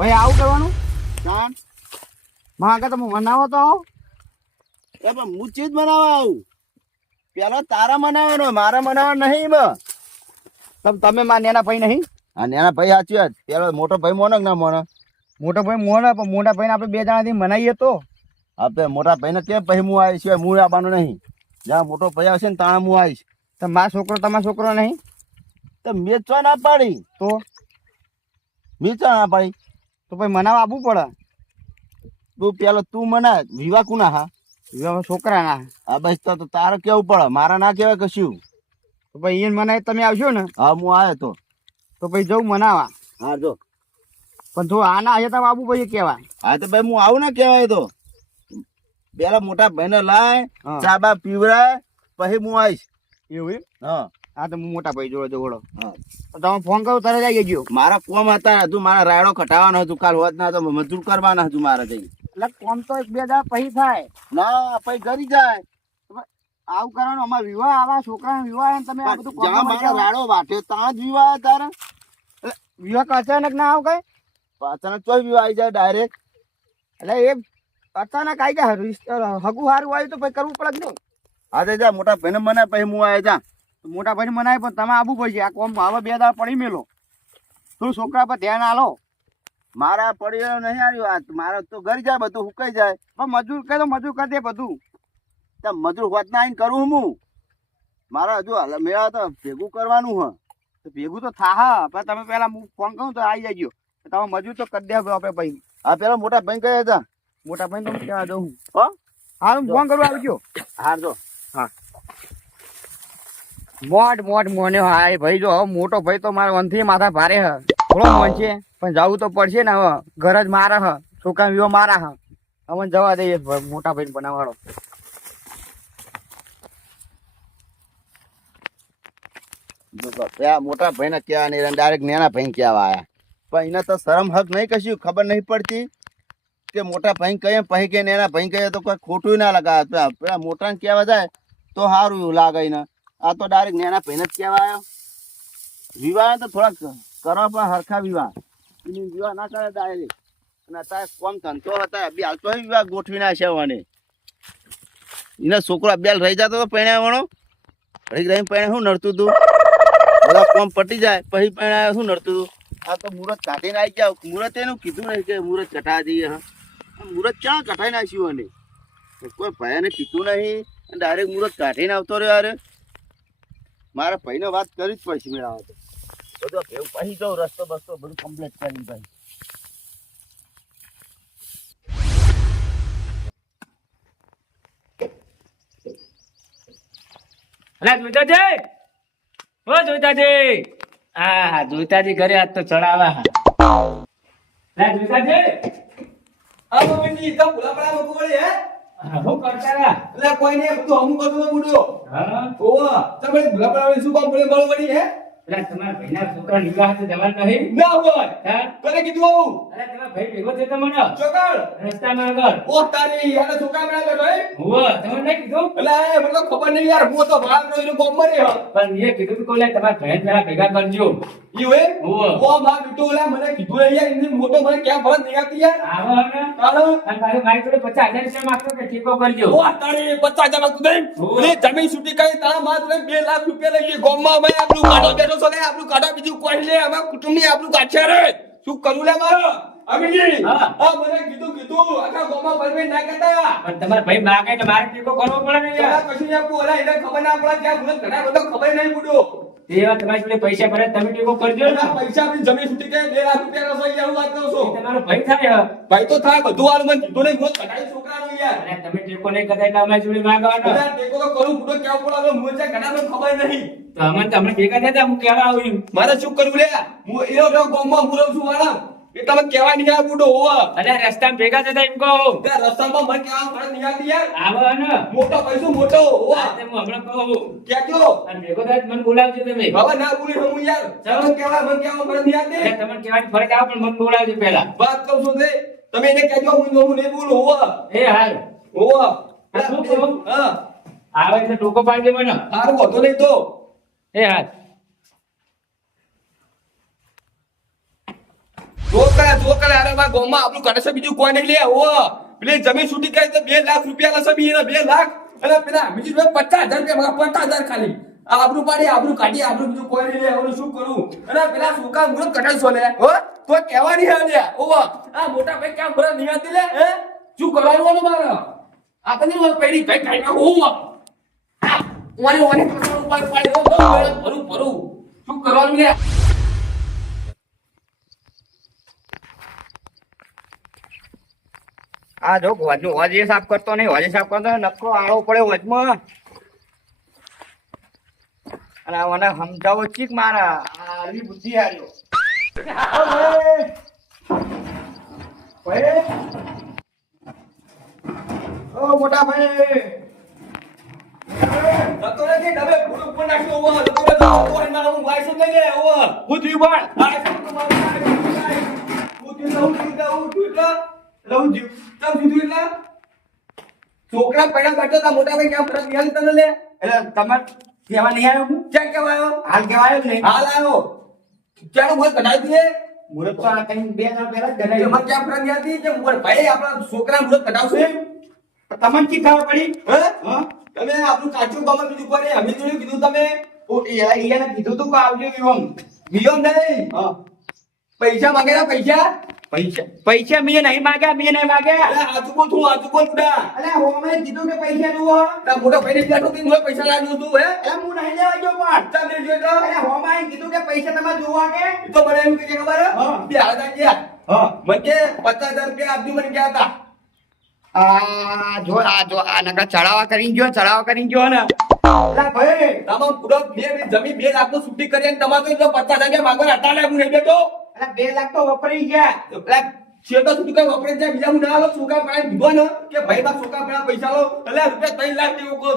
ભાઈ આવું કરવાનું કાન માગા તમે મનાવો તો આવો એ પણ હું ચીજ બનાવવા આવું પેલા તારા મનાવવાનો મારા મનાવવાનો નહીં બ તમે માં નેના ભાઈ નહીં અને એના ભાઈ સાચી વાત પેલો મોટો ભાઈ મોનો કે ના મોનો મોટો ભાઈ મોને પણ મોટા ભાઈને આપણે બે જણાથી મનાવીએ તો આપણે મોટા ભાઈને કે પછી હું આવીશ હું આવવાનું નહીં જ્યાં મોટો ભાઈ આવશે ને ત્યાં હું આવીશ તો મારો છોકરો તમારો છોકરો નહીં તો મેં ચો ના પાડી તો મેં ચો ના પાડી તો ભાઈ મનાવા આવવું પડે તું પેલો તું મના વિવાહ કુના હા વિવાહ છોકરા ના આ બસ તો તારે કેવું પડે મારા ના કહેવાય કશું તો ભાઈ એને મનાય તમે આવશો ને હા હું આવ્યો તો ભાઈ જવું મનાવા હા જો પણ જો આના આજે તમે આવવું ભાઈ કહેવાય હા તો ભાઈ હું આવું ના કહેવાય તો પેલા મોટા ભાઈને લાય ચા બા પીવરાય પછી હું આવીશ એવું એમ હા હા તો હું મોટા ભાઈ જોડે જોડો હા તો તમે ફોન કરો તરત આવી ગયો મારા કોમ હતા હજુ મારા રાયડો કટાવાનો હતું કાલ હોત ના તો મજૂર કરવાના હતું મારે જઈ એટલે કોમ તો એક બે દાડા પછી થાય ના પછી ઘરી જાય આવું કરવાનું અમારા વિવાહ આવા છોકરાનો વિવાહ ને તમે આ બધું કોમ જ્યાં મારા રાયડો વાટે ત્યાં જ વિવાહ તારે વિવાહ અચાનક ના આવ કઈ અચાનક ચોય વિવાહ આવી જાય ડાયરેક્ટ એટલે એ અચાનક આવી જાય હગું સારું આવ્યું તો પછી કરવું પડે જ નહીં હા જા મોટા ભાઈને મને પછી હું આવે જા મોટા ભાઈ મનાય પણ તમે આવવું પડશે આ કોમ હવે બે દાડા પડી મેલો થોડું છોકરા પર ધ્યાન આલો મારા પડી નહીં આવ્યું વાત મારા તો ઘર જાય બધું હુકાઈ જાય પણ મજૂર કહે તો મજૂર કરી દે બધું ત્યાં મજૂર હોત ના આવીને કરું હું મારે હજુ મેળા તો ભેગું કરવાનું હ તો ભેગું તો થા પણ તમે પેલા હું ફોન કરું તો આવી જાય તમે મજૂર તો કરી દે આપણે ભાઈ હા પેલા મોટા ભાઈ કયા હતા મોટા ભાઈ તો કહેવા દઉં હો હા હું ફોન કરું આવજો હા જો હા મોટ મોને હાય ભાઈ જો હવે મોટો ભાઈ તો મારા વનથી માથા ભારે હ થોડો મન છે પણ જવું તો પડશે ને હવે ઘર જ મારે હ છોકરા વિવો મારા હ હવે જવા દઈએ મોટા ભાઈ બનાવવાળો મોટા ભાઈ ને કેવા નહીં ડાયરેક્ટ નેના ભાઈ કેવા આયા પણ એને તો શરમ હક નહીં કશું ખબર નહીં પડતી કે મોટા ભાઈ કહીએ પછી કે નેના ભાઈ કહીએ તો કોઈ ખોટું ના લગાવે પેલા મોટા ને કહેવા જાય તો સારું એવું લાગે ને આ તો ડાયરેક્ટ નેના ભાઈને જ કહેવા આવ્યો વિવાહ તો થોડાક કરવા પણ હરખા વિવાહ વિવાહ ના કરે ડાયરેક્ટ અને અત્યારે કોમ ધંધો હતા બે હાલ તો વિવાહ ગોઠવી નાખ્યા મને એના છોકરો બેલ રહી જતો તો પહેણાવવાનો રહી પહેણે શું નડતું હતું બધા કોમ પટી જાય પછી પહેણાવે શું નડતું હતું આ તો મુહૂર્ત કાઢીને આવી ગયા મુહૂર્ત એનું કીધું નહીં કે મુહૂર્ત કઢા દઈએ હા મુહૂર્ત ક્યાં કઢાઈ નાખ્યું અને કોઈ ભાઈને કીધું નહીં ડાયરેક્ટ મુહૂર્ત કાઢીને આવતો રહ્યો યાર મારા ભાઈને વાત કરવી જ પડશે મેળા તો બધો ભેવ પછી જાઉં રસ્તો બસ્તો બધું કમ્પ્લીટ કરીને ભાઈ જોઈતાજી ઓ જોઈતાજી હા જોઈતાજી ઘરે આજ તો ચડાવા જોઈતાજી આ મમ્મી તો ભૂલા પડા મકો વળી હે હું કરતા રા એટલે કોઈ ને બધું હમું બધું બુડ્યો હા ઓવા તમે ભૂલા પડા વળી શું કામ પડે બળ વળી હે એટલે તમારા ભાઈના છોકરા નિવાહ તો જવાનું નહીં ના હોય હા કોને કીધું આવું અરે તમારા ભાઈ ભેગો થયો તો મને ચોકડ રસ્તામાં આગળ ઓ તારી યાર છોકરા બના બેઠો હે હુઓ તમને નહીં કીધું એટલે મને તો ખબર નહીં યાર હું તો ભાગ નો એનો કોમ મરે હ પણ એ કીધું તું કોલે તમારા ભાઈ પેલા ભેગા કરજો ઈ હે હુઓ ઓ માં બીટો ઓલા મને કીધું નહીં યાર ઇને મોટો મને ક્યાં ફરજ નહીં આવતી યાર આવો ને ચાલો અને મારે મારી જોડે 50,000 રૂપિયા માંગતો કે ઠીકો કરજો ઓ તારી 50,000 માં તું દઈ ઓલી જમીન છૂટી કરી તારા માં તું 2 લાખ રૂપિયા લઈ ગઈ ગોમમાં અમે આપણું કાઢો બેઠો છો ને આપણું કાઢો બીજું કોઈ લે અમે કુટુંબની આપણું કાઢ્યા રે શું કરું લે મારો અમીજી હા મને કીધું આખા ગોમમાં પરમે ના કરતા પણ તમારા ભાઈ માગે એટલે મારે ઠીકો કરવો પડે ને યાર કશું ને બોલા એને ખબર ના પડે ક્યાં ભૂલ ઘણા બધો ખબર નહીં બુડો એવા તમારી જોડે પૈસા ભરે તમે ટેકો કરજો ને પૈસા આપણી જમીન છૂટી કે 2 લાખ રૂપિયા નો સહી વાત કરો છો તમારો ભાઈ થાય ભાઈ તો થાય બધું વાળું મને કીધું નહીં મોત કટાઈ છોકરાનું યાર અને તમે ટેકો નહીં કરતા એટલે અમારી જોડે માંગવાનો બધા ટેકો તો કરું બુડો કેવું પડે હું છે ઘણા મને ખબર નહીં તો અમને તમને ભેગા થયા હું કહેવા આવ્યું મારે શું કરવું લે હું એનો જો ગોમમાં હું રહું છું વાળા એ તમે કહેવા નહીં આ બુડો હોવા અને રસ્તામાં ભેગા થતા એમ કહો ત્યાં રસ્તામાં મને કહેવા મને નહીં આવતી યાર આવો ને મોટો પૈસો મોટો હોવા આ તે હું હમણાં કહું કેજો અને ભેગો થાય તો મને બોલાવજો તમે હવે ના બોલી હું યાર ચાલો. મને કહેવા મને નહીં આવતી એટલે તમને કહેવાની ફરજ આવે પણ મને બોલાવજો પહેલા વાત કહું છું તે તમે એને કહેજો હું નહીં બોલું હોવા એ હાલ હોવા આ શું કહું? હા આવે એટલે ટોકો પાડજો મને સારું હોતો નહીં તો એ હાલ જો કરે અરે મારા ગામમાં આપણું કાઢે છે બીજું કોઈ નહીં લે ઓ પેલી જમીન છૂટી કરી તો 2 લાખ રૂપિયા લેશે બીને 2 લાખ અને પેલા બીજું 50,000 રૂપિયા 50,000 ખાલી આબરૂ પાડી આબરૂ કાઢી આબરૂ બીજું કોઈ નહીં લે હવે શું કરું અને પેલા સુકા મુરત કટાડશો લે હો તો કહેવાની હે લે ઓ આ મોટા ભાઈ ક્યાં ભરા નહીં આતી લે હે શું કરવાનું મારે આ તો નહીં પેડી કઈ કઈ ના ઓ ઓને ઉપર પાડી ભરું શું કરવાનું લે આ જો હોજે સાફ કરતો નહીં હોજે સાફ કરતો નક્કો આળો પડ્યો વચમાં અને આ મને સમજાવો ચીક મારા આવી બુદ્ધિ આવ્યો ઓ મોટા ભાઈ નતો રે કે ડબે ફૂડ ઉપર નાખ્યો ઓવા નતો રે તો એના હું વાઈસ લઈ લે ઓવા હું થયું પણ આ શું તમારું હું તું લઉં લઉં જીવ તમ સીધું એટલે છોકરા પૈડા કાઢતો તા મોટા ભાઈ કેમ ફરક યાદ તને લે એટલે તમારે કહેવા નહીં આવ્યો હું ક્યાં કહેવાયો હાલ કહેવાયો જ નહીં હાલ આવ્યો ચાલો બોલ કઢાઈ દે મુરત તો આ કઈ 2 હજાર પહેલા જ ગણાયું. એમાં ક્યાં ફરક યાદ કે ભાઈ આપણા છોકરા મુરત કઢાવશે તમને ચી ખબર પડી હે હા તમે આપણું કાચું ગામમાં બીજું કોઈ અમે જોયું કીધું તમે એને કીધું તું કે આવજો વિવમ મિલિયન નહીં હા પૈસા માંગેલા પૈસા મેં નહીં માગ્યા અરે આજુ બોલ બુડા અલે હોમે કીધું કે પૈસા જુઓ તા મોટા ભાઈને બેઠો તી મને પૈસા લાગ્યો તું હે અલે હું નહીં લેવા ગયો પણ તા મેં જોઈ તો અલે હોમે કીધું કે પૈસા તમે જોવા કે ઈ તો મને એમ કે ખબર હા. બે હાલતા ગયા હા મને કે 50,000 રૂપિયા આપજો મને ગયા હતા આ નકા ચડાવા કરીને ગયો ને અલે ભાઈ તમામ પૂરો જમીન 2 લાખ નું છૂટી કરી અને તમારે તો 50,000 રૂપિયા માંગવા હતા લે હું નહીં બેઠો અલે 2 લાખ તો વપરાઈ ગયા એટલે છેતો છૂટી કઈ વપરાઈ જાય બીજા હું ના લો છોકરા પાસે દીધો ને કે ભાઈ બા છોકરા પાસે પૈસા લો એટલે રૂપિયા 3 લાખ જેવું કો